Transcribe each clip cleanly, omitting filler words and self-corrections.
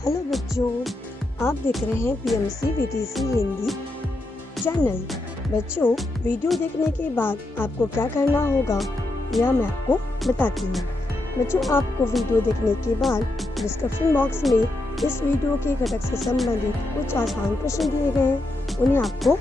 Hello बच्चों, आप देख रहे हैं पीएमसी वीटीसी हिंदी चैनल। बच्चों, वीडियो देखने के बाद आपको क्या करना होगा यह मैं आपको बताती हूँ। बच्चों, आपको वीडियो देखने के बाद डिस्क्रिप्शन बॉक्स में इस वीडियो के घटक से संबंधित कुछ आसान प्रश्न दिए गए हैं, उन्हें आपको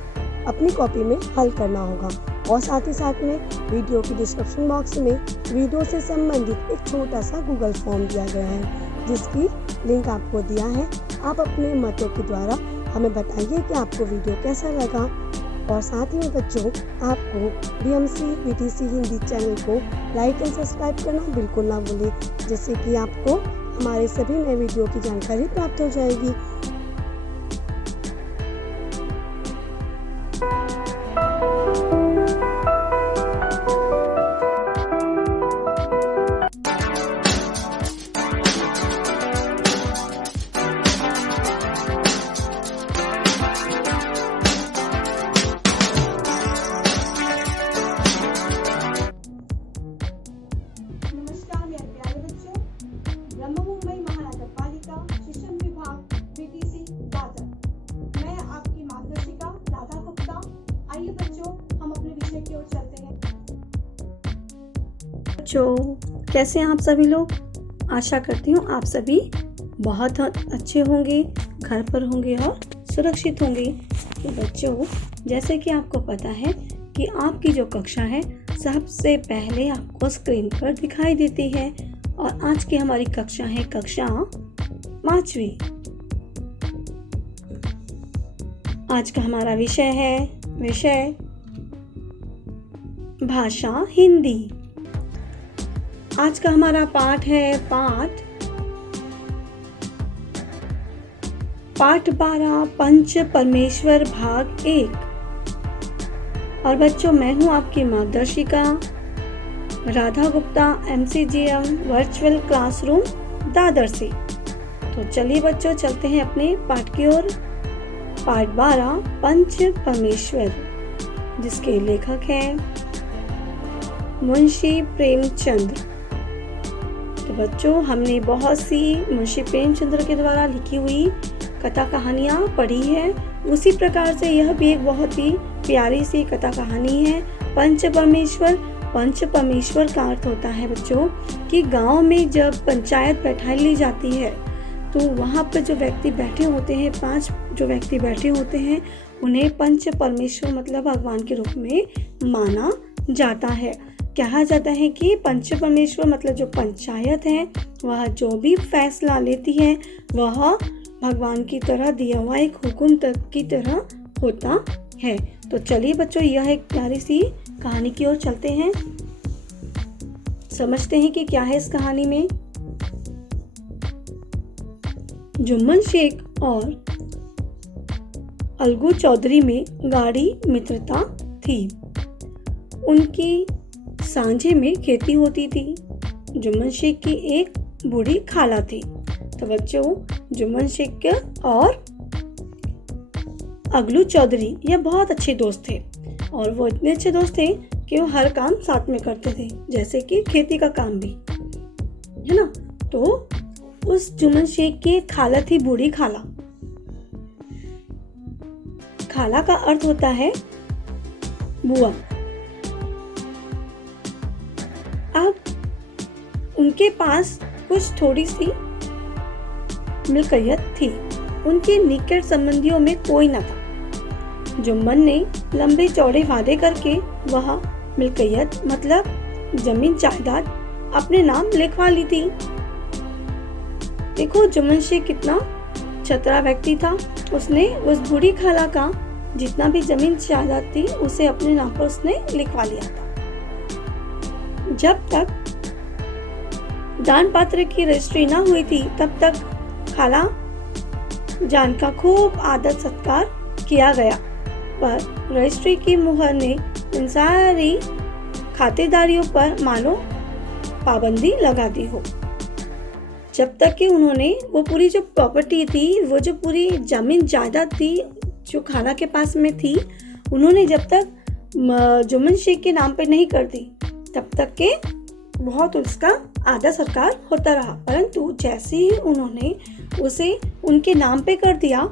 अपनी कॉपी में हल करना होगा। और साथ ही साथ में वीडियो के डिस्क्रिप्शन बॉक्स में वीडियो से संबंधित एक छोटा सा गूगल फॉर्म दिया गया है, जिसकी लिंक आपको दिया है। आप अपने मतों के द्वारा हमें बताइए कि आपको वीडियो कैसा लगा। और साथ ही में बच्चों, आपको पीएमसी वीटीसी हिंदी चैनल को लाइक एंड सब्सक्राइब करना बिल्कुल ना भूलें, जिससे कि आपको हमारे सभी नए वीडियो की जानकारी प्राप्त हो जाएगी। नमस्कार मेरे प्यारे बच्चों, ब्रह्म मुंबई महानगर पालिका शिक्षण विभाग वीटीसी दादर, मैं आपकी मार्गदर्शिका राधा गुप्ता। आइए बच्चों, हम अपने विषय की ओर चलते हैं। बच्चों, कैसे हैं आप सभी लोग? आशा करती हूँ आप सभी बहुत अच्छे होंगे, घर पर होंगे और सुरक्षित होंगे। तो बच्चों, जैसे कि आपको पता है कि आपकी जो कक्षा है सबसे पहले आपको स्क्रीन पर दिखाई देती है, और आज की हमारी कक्षा है कक्षा 5वीं। आज का हमारा विषय है भाषा हिंदी। आज का हमारा पाठ है पाठ 12 पंच परमेश्वर भाग 1। और बच्चों, मैं हूं आपकी मार्गदर्शिका Radha Gupta, MCGM virtual classroom Dadar से। तो चलिए बच्चों, चलते हैं अपने पाठ की ओर। पाठ 12 पंच परमेश्वर, जिसके लेखक हैं मुंशी प्रेमचंद। तो बच्चों, हमने बहुत सी मुंशी प्रेमचंद के द्वारा लिखी हुई कथा कहानियाँ पढ़ी है। उसी प्रकार से यह भी एक बहुत ही प्यारी सी कथा कहानी है। पंच परमेश्वर का अर्थ होता है बच्चों कि गांव में जब पंचायत बैठा ली जाती है, तो वहां पर जो व्यक्ति बैठे होते हैं, 5 जो व्यक्ति बैठे होते हैं, उन्हें पंच परमेश्वर मतलब भगवान के रूप में माना जाता है। कहा जाता है कि पंच परमेश्वर मतलब जो पंचायत है, वह जो भी फैसला लेती है वह भगवान की तरह दिया हुआ एक हुक्म तक की तरह होता है। तो चलिए बच्चों, यह एक प्यारी सी कहानी की ओर चलते हैं, समझते हैं कि क्या है इस कहानी में। जुम्मन शेख और अलगू चौधरी में गाढ़ी मित्रता थी। उनकी सांझे में खेती होती थी। जुम्मन शेख की एक बूढ़ी खाला थी। तो बच्चों, जुम्मन शेख और अगलू चौधरी ये बहुत अच्छे दोस्त थे, और वो इतने अच्छे दोस्त थे कि वो हर काम साथ में करते थे, जैसे कि खेती का काम भी, है ना। तो उस जुम्मन शेख की खाला थी, बूढ़ी खाला। खाला का अर्थ होता है बुआ। अब उनके पास कुछ थोड़ी सी मिल्कियत थी। उनके निकट संबंधियों में कोई न था। जुम्मन ने लंबे चौड़े वादे करके वह मिल्कियत मतलब जमीन जायदाद अपने नाम लिखवा ली थी। देखो, जुम्मन शेख कितना चतुरा व्यक्ति था। उसने उस बूढ़ी खाला का जितना भी जमीन जायदाद थी उसे अपने नाम पर उसने लिखवा लिया था। जब तक दान पात्र की रजिस्ट्री ना हुई थी, तब तक खाला जान का खूब आदर सत्कार किया गया, पर रजिस्ट्री की मुहर ने इन सारी खातेदारियों पर मानो पाबंदी लगा दी हो। जब तक कि उन्होंने वो पूरी जो प्रॉपर्टी थी, वो जो पूरी जमीन जायदाद थी जो खाला के पास में थी, उन्होंने जब तक जुम्मन शेख के नाम पे नहीं कर दी, तब तक के बहुत उसका आदर सत्कार होता रहा, परंतु जैसे ही उन्होंने उसे उनके नाम पे कर दिया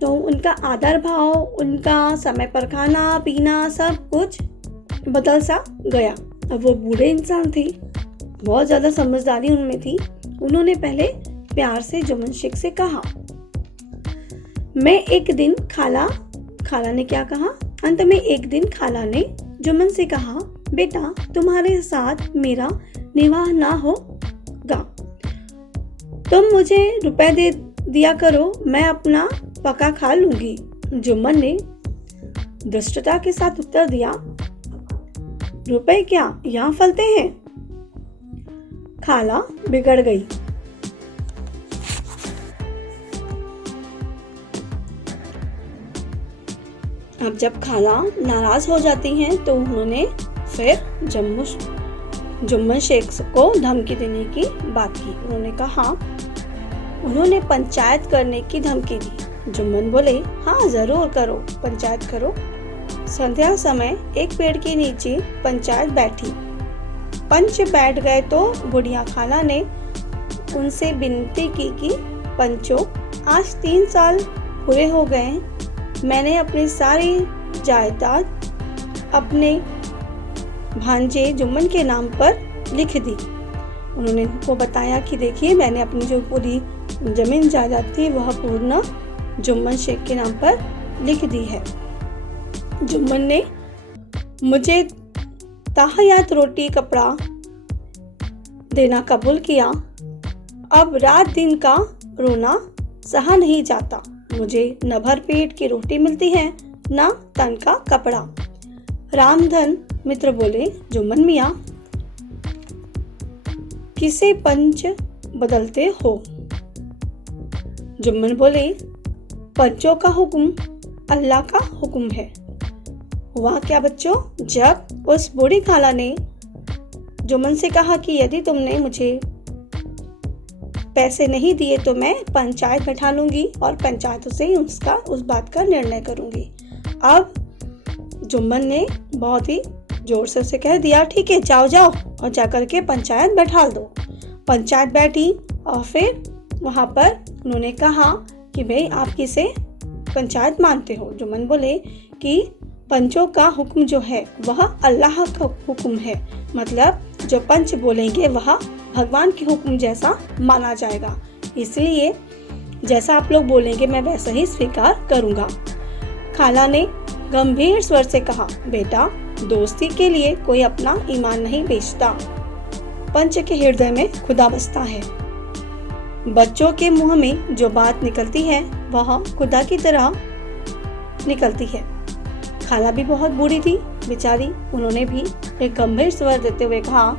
तो उनका आदर भाव, उनका समय पर खाना पीना सब कुछ बदल सा गया। अब वो बूढ़े इंसान थे, बहुत ज़्यादा समझदारी उनमें थी। उन्होंने पहले प्यार से जुम्मन शेख से कहा, मैं एक दिन खाला ने क्या कहा? अंत में एक दिन खाला ने जुम्मन से कहा, बेटा तुम्हारे साथ मेरा निवाह ना होगा, तुम मुझे रुपए दे दिया करो, मैं अपना पका खा लूंगी। जुम्मन ने दुष्टता के साथ उत्तर दिया, रुपए क्या यहाँ फलते हैं? खाला बिगड़ गई। अब जब खाला नाराज हो जाती हैं तो उन्होंने फिर जुम्मन शेख को धमकी देने की बात की। उन्होंने पंचायत करने की धमकी दी। जुम्मन बोले, हाँ जरूर करो, पंचायत करो। संध्या समय एक पेड़ के नीचे पंचायत बैठी। पंच बैठ गए तो बुढ़िया खाला ने उनसे विनती की कि पंचो, आज 3 साल पूरे हो गए, मैंने अपनी सारी जायदाद अपने भांजे जुम्मन के नाम पर लिख दी। उन्होंने उनको बताया कि देखिए, मैंने अपनी जो पूरी जमीन जायदाद थी वह पूर्ण जुम्मन शेख के नाम पर लिख दी है। जुम्मन ने मुझे ताहयात रोटी कपड़ा देना कबूल किया। अब रात दिन का रोना सहा नहीं जाता। मुझे न भर पेट की रोटी मिलती है, न तन का कपड़ा। रामधन मित्र बोले, जुम्मन मियाँ किसे पंच बदलते हो? जुम्मन बोले, पंचों का हुक्म अल्लाह का हुक्म है। हुआ क्या बच्चों, जब उस बूढ़ी खाला ने जुम्मन से कहा कि यदि तुमने मुझे पैसे नहीं दिए तो मैं पंचायत बैठा लूंगी और पंचायत से उस बात का निर्णय करूंगी। अब जुम्मन ने बहुत ही जोर से उसे कह दिया, ठीक है जाओ और जाकर के पंचायत बैठा दो। पंचायत बैठी और फिर वहाँ पर उन्होंने कहा कि भाई आप किसे पंचायत मानते हो? जुम्मन बोले कि पंचों का हुक्म जो है वह अल्लाह का हुक्म है, मतलब जो पंच बोलेंगे वह भगवान के हुक्म जैसा माना जाएगा, इसलिए जैसा आप लोग बोलेंगे मैं वैसा ही स्वीकार करूंगा। खाला ने गंभीर स्वर से कहा, बेटा दोस्ती के लिए कोई अपना ईमान नहीं बेचता। पंच के हृदय में खुदा बसता है। बच्चों के मुंह में जो बात निकलती है वह खुदा की तरह निकलती है। खाला भी बहुत बूढ़ी थी बेचारी, उन्होंने भी एक गंभीर स्वर देते हुए कहा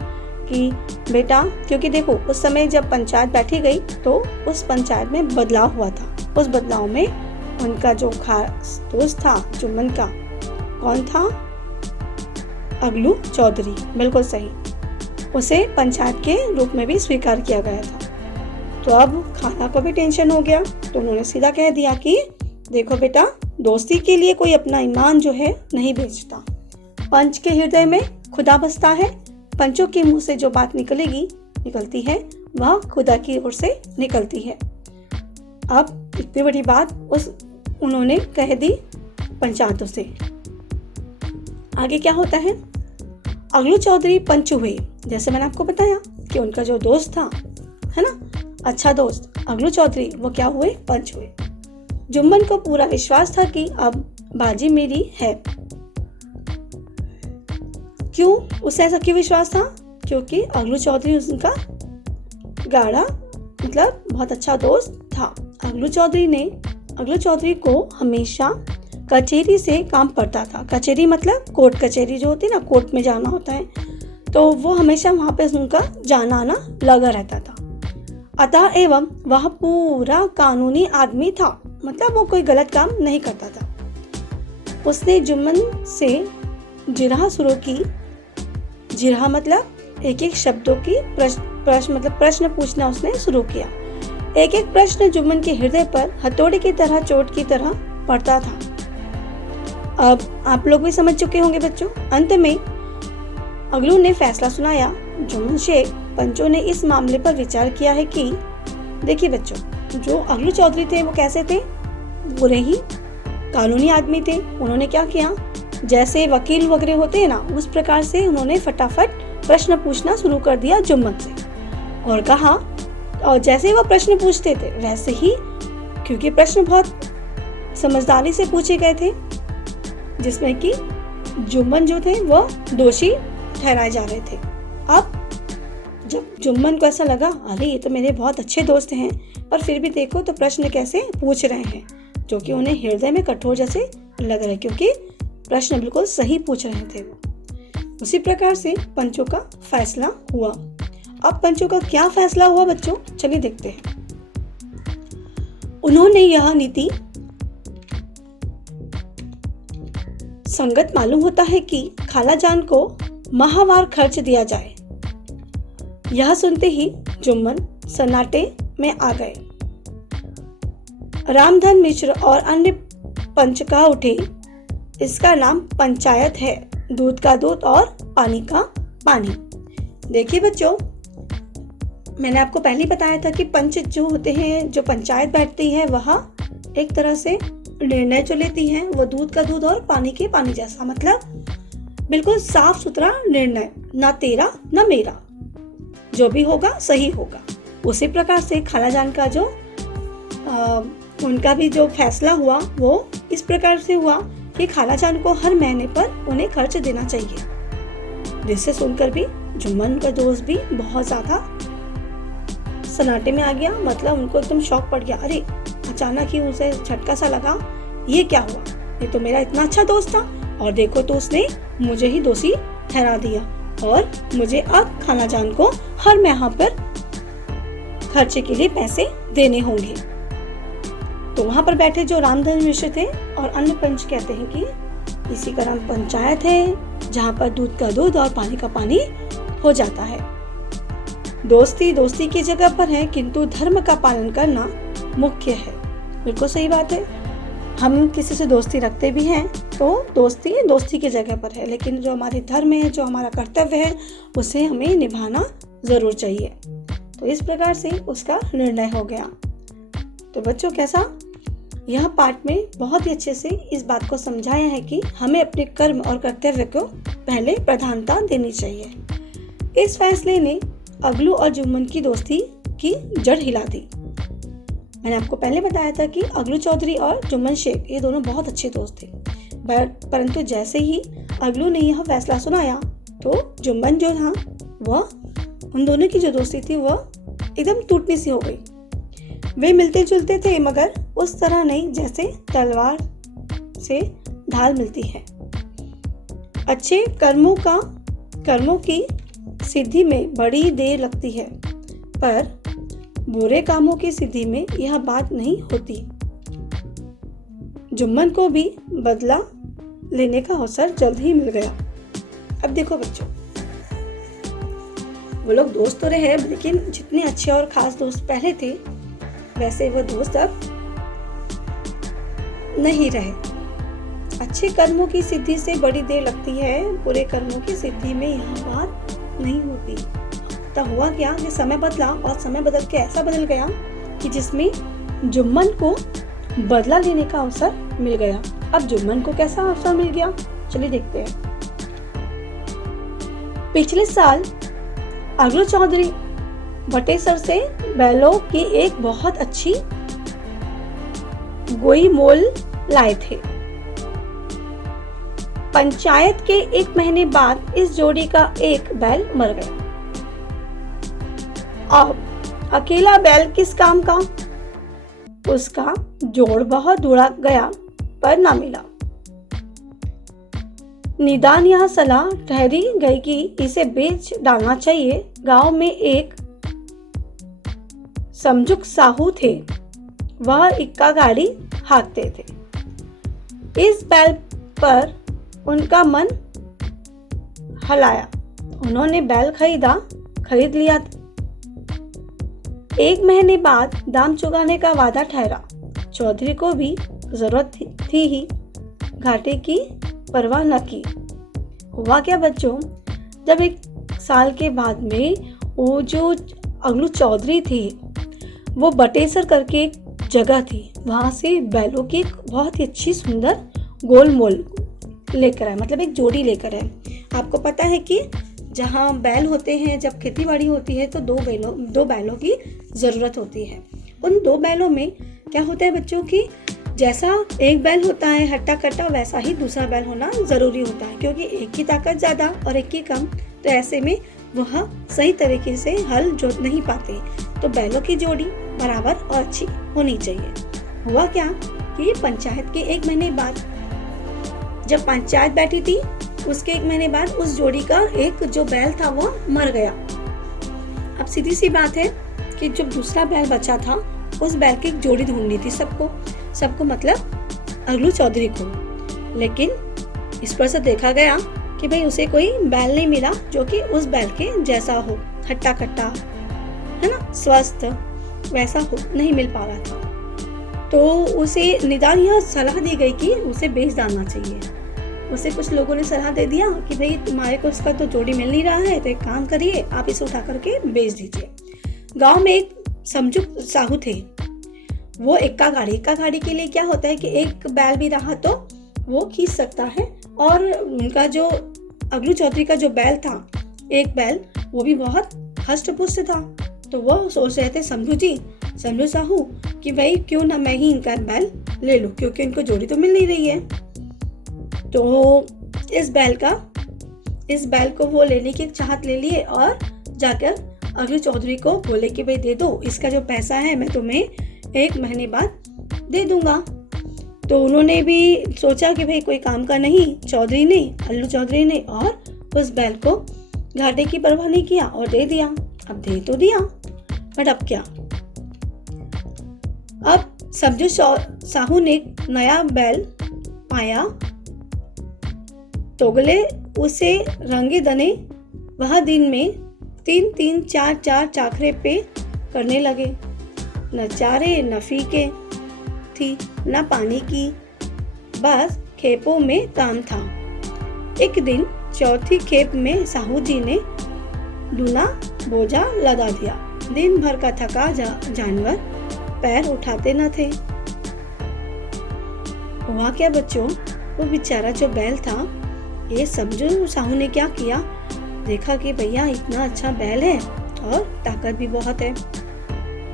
कि बेटा, क्योंकि देखो उस समय जब पंचायत बैठी गई तो उस पंचायत में बदलाव हुआ था। उस बदलाव में उनका जो खास दोस्त था जुम्मन का, कौन था? अगलू चौधरी, बिल्कुल सही। उसे पंचायत के रूप में भी स्वीकार किया गया था। तो अब खाला को भी टेंशन हो गया, तो उन्होंने सीधा कह दिया कि देखो बेटा, दोस्ती के लिए कोई अपना ईमान जो है नहीं बेचता। पंच के हृदय में खुदा बसता है। पंचों के मुंह से जो बात निकलती है वह खुदा की ओर से निकलती है। अब इतनी बड़ी बात उन्होंने कह दी पंचायतों से। आगे क्या होता है? अगलू चौधरी पंच हुए। जैसे मैंने आपको बताया कि उनका जो दोस्त था, है ना, अच्छा दोस्त अगलू चौधरी, वो क्या हुए? पंच हुए। जुम्मन को पूरा विश्वास था कि अब बाजी मेरी है। क्यों उसे ऐसा क्यों विश्वास था? क्योंकि अगलू चौधरी उनका गाढ़ा मतलब बहुत अच्छा दोस्त था। अगलू चौधरी को हमेशा कचहरी से काम पड़ता था। कचहरी मतलब कोर्ट कचहरी जो होती है ना, कोर्ट में जाना होता है, तो वो हमेशा वहाँ पे उनका जाना आना लगा रहता था। अतः एवं वह पूरा कानूनी आदमी था, मतलब वो कोई गलत काम नहीं करता था। उसने जुम्मन से जिरह शुरू की। जिरह मतलब एक एक शब्दों की प्रश्न पूछना उसने शुरू किया। एक एक प्रश्न जुम्मन के हृदय पर हथौड़े की तरह, चोट की तरह पड़ता था। अब आप लोग भी समझ चुके होंगे बच्चों। अंत में अगलू ने फैसला सुनाया। जुम्मन शेख पंचों ने इस मामले पर विचार किया है कि देखिए बच्चों, जो अगलू चौधरी थे वो कैसे थे, बुरे ही कानूनी आदमी थे। उन्होंने क्या किया, जैसे वकील वगैरह होते हैं ना, उस प्रकार से उन्होंने फटाफट प्रश्न पूछना शुरू कर दिया जुम्मन से और कहा, और जैसे वो प्रश्न पूछते थे वैसे ही, क्योंकि प्रश्न बहुत समझदारी से पूछे गए थे, जिसमें कि जुम्मन जो थे वो दोषी ठहराए जा रहे थे। अब जब जुम्मन को ऐसा लगा, अरे ये तो मेरे बहुत अच्छे दोस्त हैं, पर फिर भी देखो तो प्रश्न कैसे पूछ रहे हैं, जो कि उन्हें हृदय में कठोर जैसे लग रहे, क्योंकि प्रश्न बिल्कुल सही पूछ रहे थे वो। उसी प्रकार से पंचों का फैसला हुआ। अब पंचों का क्या फैसला हुआ बच्चों, चलिए देखते हैं। उन्होंने यह नीति संगत मालूम होता है कि खालाजान को माहवार खर्च दिया जाए। यह सुनते ही जुम्मन सन्नाटे में आ गए। रामधन मिश्र और अन्य पंच कह उठे, इसका नाम पंचायत है, दूध का दूध और पानी का पानी। देखिए बच्चों, मैंने आपको पहले ही बताया था कि पंच जो होते हैं, जो पंचायत बैठती है, वह एक तरह से निर्णय जो लेती है वो दूध का दूध और पानी के पानी जैसा, मतलब बिल्कुल साफ सुथरा निर्णय, ना तेरा ना मेरा, जो भी होगा सही होगा। उसी प्रकार से खालाजान का जो उनका भी जो फैसला हुआ वो इस प्रकार से हुआ कि खालाजान को हर महीने पर उन्हें खर्च देना चाहिए। जिससे सुनकर भी जुम्मन का दोस्त भी बहुत ज्यादा सन्नाटे में आ गया, मतलब उनको एकदम शौक पड़ गया। अरे अचानक ही उसे झटका सा लगा, ये क्या हुआ, ये तो मेरा इतना अच्छा दोस्त था और देखो तो उसने मुझे ही दोषी ठहरा दिया और मुझे अब खालाजान को हर माह पर खर्चे के लिए पैसे देने होंगे। तो वहां पर बैठे जो रामधन मिश्र थे और अन्य पंच कहते हैं कि इसी का नाम पंचायत है, जहाँ पर दूध का दूध और पानी का पानी हो जाता है। दोस्ती दोस्ती की जगह पर है, किंतु धर्म का पालन करना मुख्य है। बिल्कुल सही बात है, हम किसी से दोस्ती रखते भी हैं तो दोस्ती दोस्ती की जगह पर है, लेकिन जो हमारे धर्म है, जो हमारा कर्तव्य है, उसे हमें निभाना जरूर चाहिए। तो इस प्रकार से उसका निर्णय हो गया। तो बच्चों, कैसा यह पाठ में बहुत ही अच्छे से इस बात को समझाया है कि हमें अपने कर्म और कर्तव्य को पहले प्रधानता देनी चाहिए। इस फैसले ने अगलू और जुम्मन की दोस्ती की जड़ हिला दी। मैंने आपको पहले बताया था कि अगलू चौधरी और जुम्मन शेख ये दोनों बहुत अच्छे दोस्त थे, परंतु जैसे ही अगलू ने यह फैसला सुनाया तो जुम्मन जो था वह, उन दोनों की जो दोस्ती थी वह एकदम टूटनी सी हो गई। वे मिलते जुलते थे, मगर उस तरह नहीं जैसे तलवार से ढाल मिलती है। अच्छे कर्मों की सिद्धि में बड़ी देर लगती है, पर बुरे कामों की सिद्धि में यह बात नहीं होती। जुम्मन को भी बदला लेने का अवसर जल्द ही मिल गया। अब देखो बच्चों, वो लोग दोस्त तो रहे, लेकिन जितने अच्छे और खास दोस्त पहले थे वैसे वो दोस्त अब नहीं रहे। अच्छे कर्मों की सिद्धि से बड़ी देर लगती है, बुरे कर्मों की सिद्धि में यह बात नहीं होती। तब हुआ क्या कि समय बदला और समय बदल के ऐसा बदल गया कि जिसमें जुम्मन को बदला लेने का अवसर मिल गया। अब जुम्मन को कैसा अवसर मिल गया, चलिए देखते हैं। पिछले साल अगलू चौधरी बटेसर से बैलों की एक बहुत अच्छी गोई मोल लाए थे। पंचायत के 1 महीने बाद इस जोड़ी का एक बैल मर गया। अब अकेला बैल किस काम का, उसका जोड़ बहुत ढूंढा गया पर ना मिला। निदान यह सलाह ठहरी गई कि इसे बेच डालना चाहिए। गांव में एक समझुक साहू थे, वह इक्का गाड़ी हाँकते थे। इस बैल पर उनका मन हलाया, उन्होंने बैल खरीद लिया। 1 महीने बाद दाम चुकाने का वादा ठहरा। चौधरी को भी जरूरत थी ही, घाटे की परवाह न की। हुआ क्या बच्चों, जब एक साल के बाद में वो जो अगलू चौधरी थे, वो बटेसर करके एक जगह थी, वहाँ से बैलों की एक बहुत ही अच्छी सुंदर गोल मोल लेकर आए, मतलब एक जोड़ी लेकर आए। आपको पता है कि जहाँ बैल होते हैं, जब खेती बाड़ी होती है तो दो बैलों की ज़रूरत होती है। उन दो बैलों में क्या होता है बच्चों की, जैसा एक बैल होता है हट्टा कट्टा, वैसा ही दूसरा बैल होना ज़रूरी होता है, क्योंकि एक की ताकत ज़्यादा और एक की कम, तो ऐसे में वह सही तरीके से हल जोत नहीं पाते। तो बैलों की जोड़ी बराबर और अच्छी होनी चाहिए। हुआ क्या कि पंचायत के 1 महीने बाद, जब पंचायत बैठी थी, उसके 1 महीने बाद उस जोड़ी का एक जो बैल था वो मर गया। अब सीधी सी बात है कि जो दूसरा बैल बचा था, उस बैल की एक जोड़ी ढूंढनी थी सबको मतलब अगलू चौधरी को। लेकिन इस पर से देखा गया कि भाई उसे कोई बैल नहीं मिला जो कि उस बैल के जैसा हो, हट्टा कट्टा, है ना, स्वस्थ वैसा हो, नहीं मिल पा रहा था। तो उसे निदान यह सलाह दी गई कि उसे बेच डालना चाहिए। उसे कुछ लोगों ने सलाह दे दिया कि भाई तुम्हारे को इसका तो जोड़ी मिल नहीं रहा है, तो एक काम करिए, आप इसे उठा करके बेच दीजिए। गांव में एक समझू साहू थे, वो इक्का गाड़ी के लिए क्या होता है कि एक बैल भी रहा तो वो खींच सकता है, और उनका जो अगलू चौधरी का जो बैल था, एक बैल, वो भी बहुत हष्ट पुष्ट था। तो वो सोच रहे थे समझू साहू कि भाई क्यों ना मैं ही इनका बैल ले लूं, क्योंकि इनको जोड़ी तो मिल नहीं रही है। तो इस बैल को वो लेने की चाहत ले लिए और जाकर अगलू चौधरी को बोले कि भाई दे दो, इसका जो पैसा है मैं तुम्हें 1 महीने बाद दे दूंगा। तो उन्होंने भी सोचा कि भाई कोई काम का नहीं, अल्लू चौधरी ने, और उस बैल को घाटे की परवाह नहीं किया और दे दिया। अब दे तो दिया, बट अब क्या, अब समझू साहू ने नया बैल पाया, तोगले उसे रंगे दने वह दिन में 3-3, 4-4 चाखरे पे करने लगे। न चारे न फीके थी, न पानी की, बस खेपों में काम था। एक दिन चौथी खेप में साहू जी ने दूना बोझा लदा दिया। दिन भर का थका जानवर पैर उठाते न थे। हुआ क्या बच्चों, वो बेचारा जो बैल था, ये समझो साहू ने क्या किया, देखा कि भैया इतना अच्छा बैल है और ताकत भी बहुत है,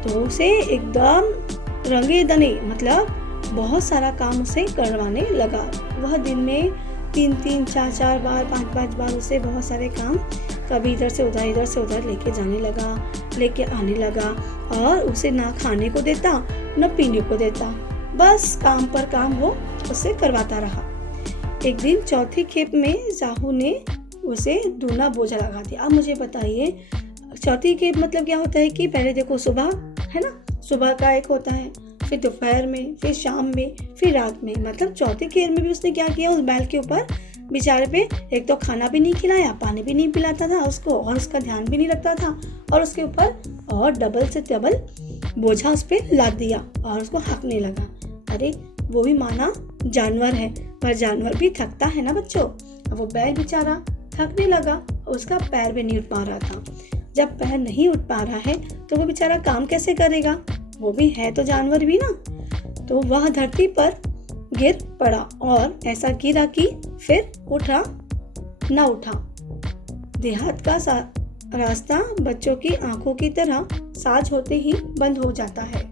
तो उसे एकदम रंगे दने, मतलब बहुत सारा काम उसे करवाने लगा। वह दिन में 3-3, 4-4 बार, 5-5 बार उसे बहुत सारे काम, कभी इधर से उधर लेके जाने लगा, लेके आने लगा, और उसे ना खाने को देता न पीने को देता, बस काम पर काम वो उसे करवाता रहा। एक दिन चौथी खेप में साहू ने उसे दूना बोझा लगा दिया। अब मुझे बताइए, चौथी खेप मतलब क्या होता है कि पहले देखो सुबह है ना, सुबह का एक होता है, फिर दोपहर में, फिर शाम में, फिर रात में, मतलब चौथी खेप में भी उसने क्या किया, उस बैल के ऊपर बेचारे पे एक तो खाना भी नहीं खिलाया, पानी भी नहीं पिलाता था उसको, और उसका ध्यान भी नहीं रखता था, और उसके ऊपर और डबल से डबल बोझा उस पर लाद दिया और उसको हाँकने लगा। अरे वो भी माना जानवर है, पर जानवर भी थकता है ना बच्चों। अब वो बैल बेचारा थकने लगा, उसका पैर भी नहीं उठ पा रहा था। जब पैर नहीं उठ पा रहा है तो वो बेचारा काम कैसे करेगा, वो भी है तो जानवर भी ना। तो वह धरती पर गिर पड़ा और ऐसा गिरा कि फिर उठा न उठा। देहात का रास्ता बच्चों की आंखों की तरह साज होते ही बंद हो जाता है।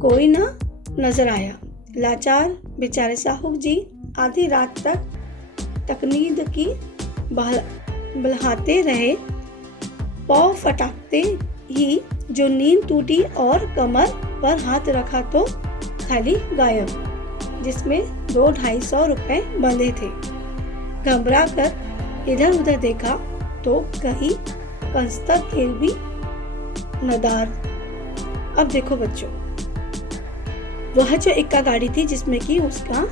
कोई ना नजर आया। लाचार बेचारे साहू जी आधी रात तक तकनीद की बलहाते रहे। पाँव फटाकते ही जो नींद टूटी और कमर पर हाथ रखा तो खाली गायब, जिसमें 200-250 रुपए बंधे थे। घबरा कर इधर उधर देखा तो कहीं कंस्तर तेल भी नदार। अब देखो बच्चों, वह जो इक्का गाड़ी थी जिसमें कि उसका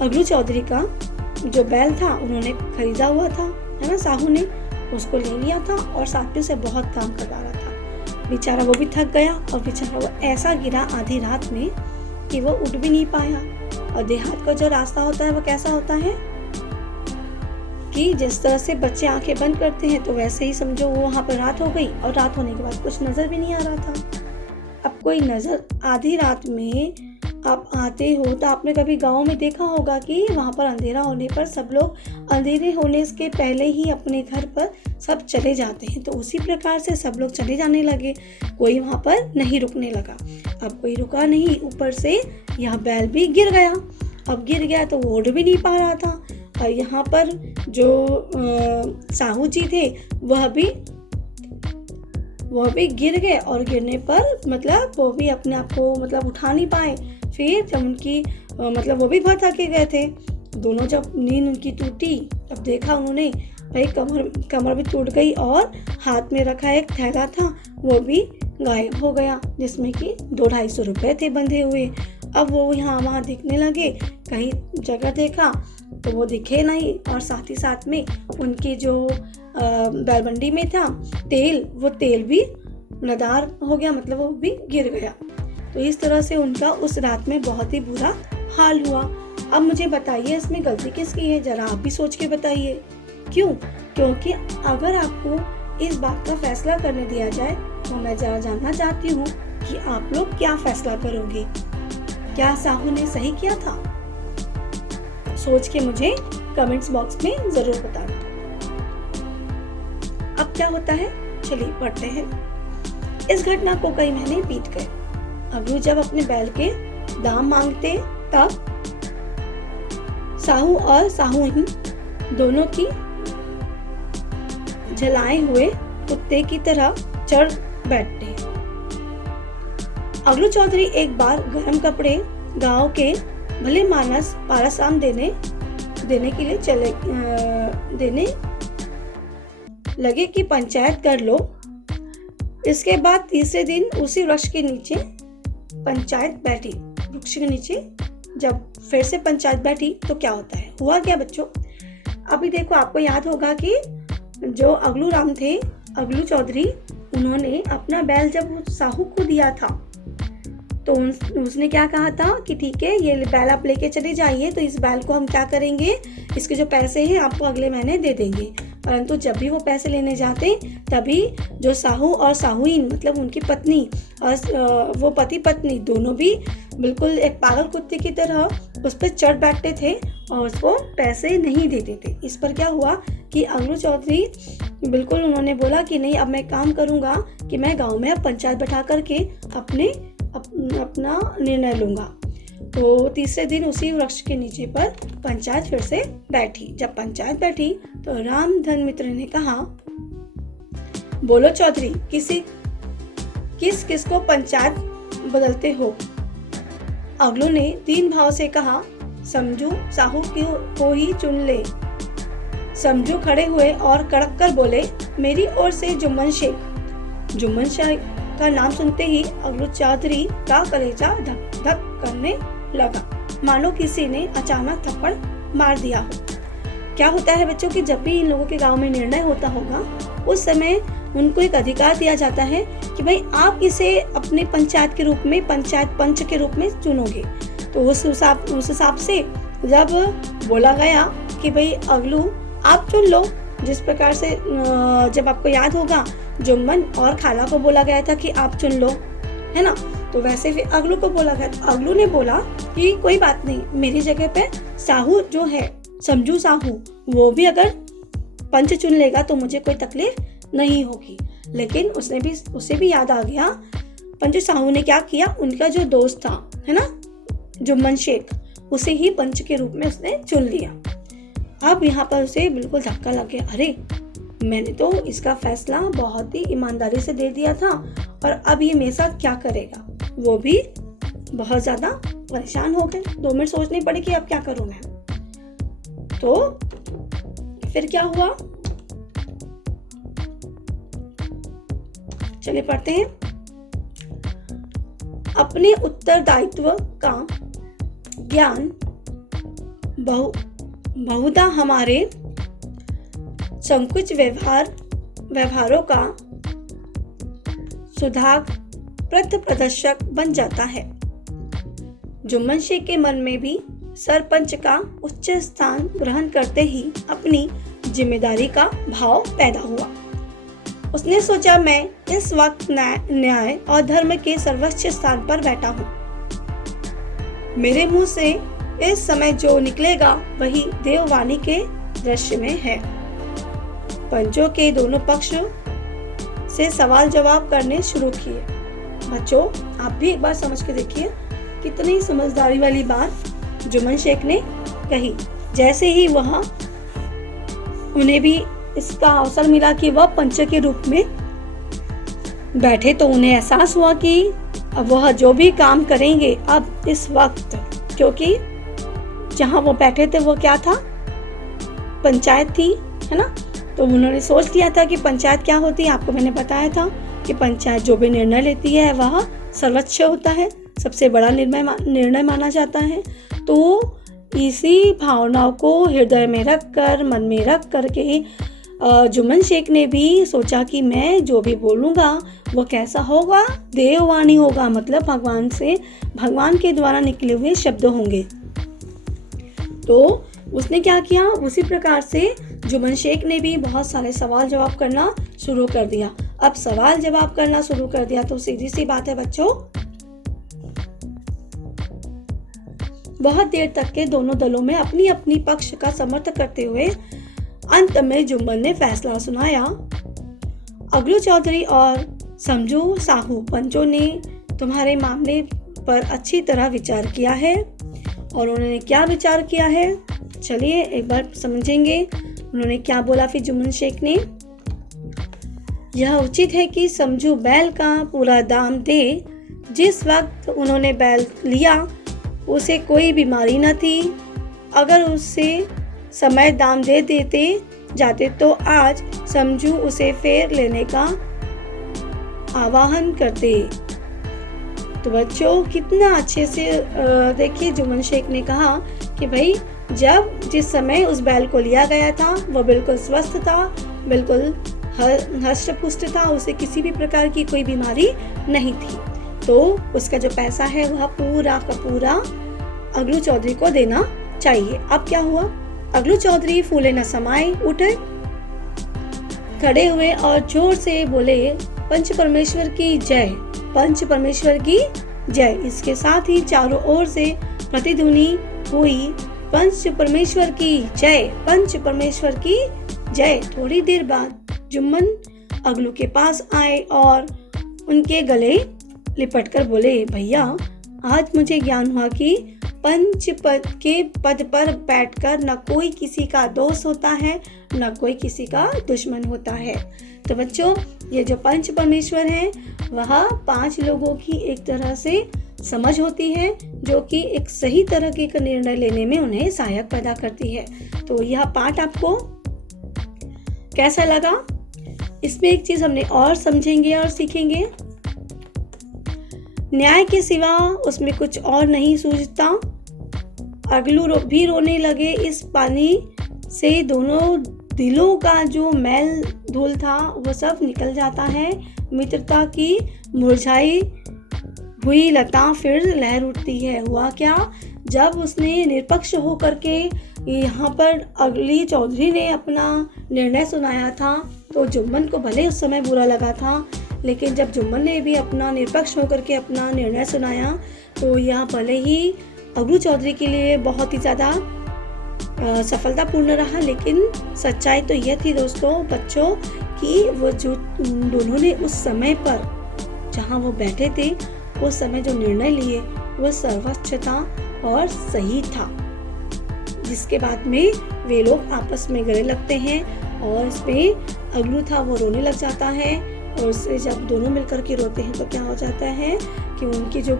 अगलू चौधरी का जो बैल था उन्होंने खरीदा हुआ था, है ना, साहू ने उसको ले लिया था और साथ में से बहुत काम करवा रहा था। बेचारा वो भी थक गया और बेचारा वो ऐसा गिरा आधी रात में कि वो उठ भी नहीं पाया। और देहात का जो रास्ता होता है वो कैसा होता है, कि जिस तरह से बच्चे आंखें बंद करते हैं तो वैसे ही समझो वो वहाँ पर रात हो गई और रात होने के बाद कुछ नज़र भी नहीं आ रहा था। अब कोई नज़र आधी रात में आप आते हो तो आपने कभी गांव में देखा होगा कि वहाँ पर अंधेरा होने पर सब लोग अंधेरे होने के पहले ही अपने घर पर सब चले जाते हैं। तो उसी प्रकार से सब लोग चले जाने लगे, कोई वहाँ पर नहीं रुकने लगा। अब कोई रुका नहीं, ऊपर से यह बैल भी गिर गया। अब गिर गया तो वो उड़ भी नहीं पा रहा था। और यहाँ पर जो साहू जी थे वह भी गिर गए और गिरने पर मतलब वो भी अपने आप को मतलब उठा नहीं पाए। फिर जब उनकी मतलब वो भी बहुत थके गए थे, दोनों जब नींद उनकी टूटी तब देखा उन्होंने भाई कमर भी टूट गई और हाथ में रखा एक थैला था वो भी गायब हो गया, जिसमें कि 200-250 रुपये थे बंधे हुए। अब वो यहाँ वहाँ देखने लगे, कहीं जगह देखा तो वो दिखे नहीं, और साथ ही साथ में उनकी जो बैलबंडी में था तेल, वो तेल भी नदार हो गया, मतलब वो भी गिर गया। तो इस तरह से उनका उस रात में बहुत ही बुरा हाल हुआ। अब मुझे बताइए इसमें गलती किसकी है, जरा आप भी सोच के बताइए। क्यों? क्योंकि अगर आपको इस बात का फैसला करने दिया जाए तो मैं जरा जानना चाहती हूँ कि आप लोग क्या फैसला करोगे। क्या साहू ने सही किया था? सोच के मुझे कमेंट्स बॉक्स में जरूर बताना। अब क्या होता है, चलिए पढ़ते हैं। इस घटना को कई महीने बीत गए। अगलू जब अपने बैल के दाम मांगते तब साहू और साहूइन दोनों की जलाए हुए कुत्ते की तरह चढ़ बैठते। अगलू चौधरी एक बार गर्म कपड़े गांव के भले मानस पारासाम देने के लिए देने लगे कि पंचायत कर लो। इसके बाद तीसरे दिन उसी वृक्ष के नीचे पंचायत बैठी। वृक्ष के नीचे जब फिर से पंचायत बैठी तो क्या होता है, हुआ क्या बच्चों? अभी देखो, आपको याद होगा कि जो अगलू राम थे, अगलू चौधरी, उन्होंने अपना बैल जब साहू को दिया था तो उसने क्या कहा था कि ठीक है, ये बैल आप लेके चले जाइए, तो इस बैल को हम क्या करेंगे, इसके जो पैसे हैं आपको अगले महीने दे देंगे। परंतु जब भी वो पैसे लेने जाते तभी जो साहू और साहूइन मतलब उनकी पत्नी और वो पति पत्नी दोनों भी बिल्कुल एक पागल कुत्ते की तरह उस पर चढ़ बैठते थे और उसको पैसे नहीं देते थे। इस पर क्या हुआ कि अगलू चौधरी बिल्कुल उन्होंने बोला कि नहीं, अब मैं काम करूँगा कि मैं गाँव में अब पंचायत बैठा करके अपना निर्णय लूँगा। तो तीसरे दिन उसी वृक्ष के नीचे पर पंचायत फिर से बैठी। जब पंचायत बैठी तो रामधन मित्र ने कहा, बोलो चौधरी, किस को पंचायत बदलते हो? अगलू ने दीन भाव से कहा, समझू साहू को ही चुन ले। समझू खड़े हुए और कड़क कर बोले, मेरी ओर से जुम्मन शेख। जुम्मन शेख का नाम सुनते ही अगलू चौधरी का कलेजा धक धक करने लगा, मानो किसी ने अचानक थप्पड़ मार दिया हो। क्या होता है बच्चों कि जब भी इन लोगों के गांव में निर्णय होता होगा उस समय उनको एक अधिकार दिया जाता है कि भाई आप इसे अपने पंचायत के रूप में, पंचायत पंच के रूप में चुनोगे। तो उस हिसाब से जब बोला गया कि भाई अगलू आप चुन लो, जिस प्रकार से जब आपको याद होगा जुम्मन और खाला को बोला गया था कि आप चुन लो, है ना, तो वैसे फिर अगलू को बोला गया। तो अगलू ने बोला कि कोई बात नहीं, मेरी जगह पे साहू जो है, समझू साहू, वो भी अगर पंच चुन लेगा तो मुझे कोई तकलीफ नहीं होगी। लेकिन उसे भी याद आ गया, पंच साहू ने क्या किया, उनका जो दोस्त था, है ना, जुम्मन शेख, उसे ही पंच के रूप में उसने चुन लिया। अब यहाँ पर उसे बिल्कुल धक्का लग गया, अरे मैंने तो इसका फैसला बहुत ही ईमानदारी से दे दिया था और अब ये मेरे साथ क्या करेगा। वो भी बहुत ज़्यादा परेशान हो गए। 2 मिनट सोचने पड़े कि अब क्या करूँ मैं। तो फिर क्या हुआ, चलिए पढ़ते हैं। अपने उत्तरदायित्व का ज्ञान बहुधा हमारे संकुच व्यवहारों का सुधार प्रदर्शक बन जाता है। जुम्मन शेख के मन में भी सरपंच का उच्च स्थान ग्रहण करते ही अपनी जिम्मेदारी का भाव पैदा हुआ। उसने सोचा, मैं इस वक्त न्याय और धर्म के सर्वोच्च स्थान पर बैठा हूँ। मेरे मुंह से इस समय जो निकलेगा वही देववाणी के दृश्य में है। पंचों के दोनों पक्ष से सवाल जवाब करने शुरू किए। बच्चों, आप भी एक बार समझ के देखिए, कितनी समझदारी वाली बात जुम्मन शेख ने कही। जैसे ही वह उन्हें भी इसका अवसर मिला कि वह पंच के रूप में बैठे, तो उन्हें एहसास हुआ कि अब वह जो भी काम करेंगे अब इस वक्त, क्योंकि जहां वो बैठे थे वो क्या था, पंचायत थी, है ना। तो उन्होंने सोच लिया था कि पंचायत क्या होती है। आपको मैंने बताया था कि पंचायत जो भी निर्णय लेती है वह सर्वोच्च होता है, सबसे बड़ा निर्णय माना जाता है। तो इसी भावनाओं को हृदय में रख कर, मन में रख करके जुम्मन शेख ने भी सोचा कि मैं जो भी बोलूँगा वो कैसा होगा, देववाणी होगा, मतलब भगवान के द्वारा निकले हुए शब्द होंगे। तो उसने क्या किया, उसी प्रकार से जुम्मन शेख ने भी बहुत सारे सवाल जवाब करना शुरू कर दिया। अब सवाल जवाब करना शुरू कर दिया तो सीधी सी बात है बच्चों, बहुत देर तक के दोनों दलों में अपनी अपनी पक्ष का समर्थन करते हुए अंत में जुम्मन ने फैसला सुनाया। अगलू चौधरी और समझू साहू पंचों ने तुम्हारे मामले पर अच्छी तरह विचार किया है। और उन्होंने क्या विचार किया है, चलिए एक बार समझेंगे। उन्होंने क्या बोला फिर जुम्मन शेख ने, यह उचित है कि समझू बैल का पूरा दाम दे। जिस वक्त उन्होंने बैल लिया उसे कोई बीमारी न थी। अगर उससे समय दाम दे देते जाते तो आज समझू उसे फेर लेने का आह्वान करते। तो बच्चों, कितना अच्छे से देखिए, जुम्मन शेख ने कहा कि भाई जिस समय उस बैल को लिया गया था वह बिल्कुल स्वस्थ था, बिल्कुल हष्ट-पुष्ट था, उसे किसी भी प्रकार की कोई बीमारी नहीं थी। तो उसका जो पैसा है वह पूरा का पूरा अगलू चौधरी को देना चाहिए। अब क्या हुआ, अगलू चौधरी फूले न समाये उठे, खड़े हुए और जोर से बोले, पंच परमेश्वर की जय, पंच परमेश्वर की जय। इसके साथ ही चारों ओर से प्रतिध्वनि हुई, पंच परमेश्वर की जय, पंच परमेश्वर की जय। थोड़ी देर बाद जुम्मन अगलू के पास आए और उनके गले लिपटकर बोले, भैया आज मुझे ज्ञान हुआ कि पंच पद के पद पर बैठकर न कोई किसी का दोस्त होता है, न कोई किसी का दुश्मन होता है। तो बच्चों, ये जो पंच परमेश्वर है वह 5 लोगों की एक तरह से समझ होती है, जो कि एक सही तरह के निर्णय लेने में उन्हें सहायक पैदा करती है। तो यह पाठ आपको कैसा लगा? इसमें एक चीज हमने और समझेंगे और सीखेंगे, न्याय के सिवा उसमें कुछ और नहीं सूझता। अगलू भी रोने लगे। इस पानी से दोनों दिलों का जो मैल धूल था वो सब निकल जाता है। मित्रता की मुरझाई हुई लता फिर लहर उठती है। हुआ क्या, जब उसने निष्पक्ष होकर के यहाँ पर अगली चौधरी ने अपना निर्णय सुनाया था तो जुम्मन को भले उस समय बुरा लगा था, लेकिन जब जुम्मन ने भी अपना निष्पक्ष होकर के अपना निर्णय सुनाया तो यह भले ही अगलू चौधरी के लिए बहुत ही ज़्यादा सफलतापूर्ण रहा, लेकिन सच्चाई तो यह थी दोस्तों बच्चों कि वो जो दोनों ने उस समय पर जहाँ वो बैठे थे उस समय जो निर्णय लिए वो सर्वोच्च था और सही था, जिसके बाद में वे लोग आपस में गले लगते हैं और इसमें अगलू था वो रोने लग जाता है। और उससे जब दोनों मिलकर के रोते हैं तो क्या हो जाता है कि उनकी जो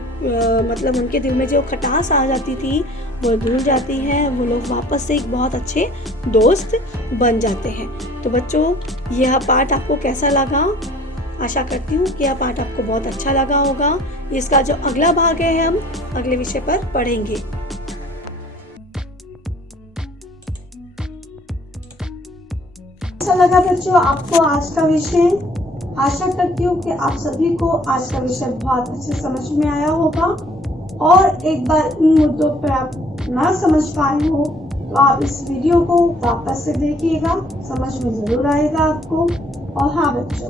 मतलब उनके दिल में जो खटास आ जाती थी वो धुल जाती है, वो लोग वापस से एक बहुत अच्छे दोस्त बन जाते हैं। तो बच्चों, यह पाठ आपको कैसा लगा? आशा करती हूँ कि यह पाठ आपको बहुत अच्छा लगा होगा। इसका जो अगला भाग है हम अगले विषय पर पढ़ेंगे। कैसा लगा बच्चों आपको आज का विषय? आशा करती हूँ कि आप सभी को आज का विषय बहुत अच्छे समझ में आया होगा। और एक बार इन मुद्दों पर आप ना समझ पाए हो तो आप इस वीडियो को वापस से देखिएगा, समझ में जरूर आएगा आपको। और हाँ बच्चों,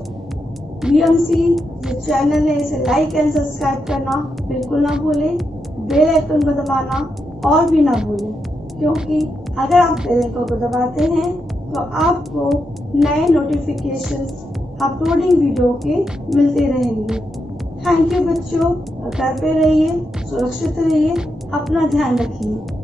बीएमसी जो चैनल है इसे लाइक एंड सब्सक्राइब करना बिल्कुल ना भूलें, बेल आइकन को दबाना और भी ना भूलें, क्योंकि अगर आप बेल आइकन को दबाते हैं तो आपको नए नोटिफिकेशंस अपलोडिंग वीडियो के मिलते रहेंगे। थैंक यू बच्चों, घर पे रहिए, सुरक्षित रहिए, अपना ध्यान रखिए।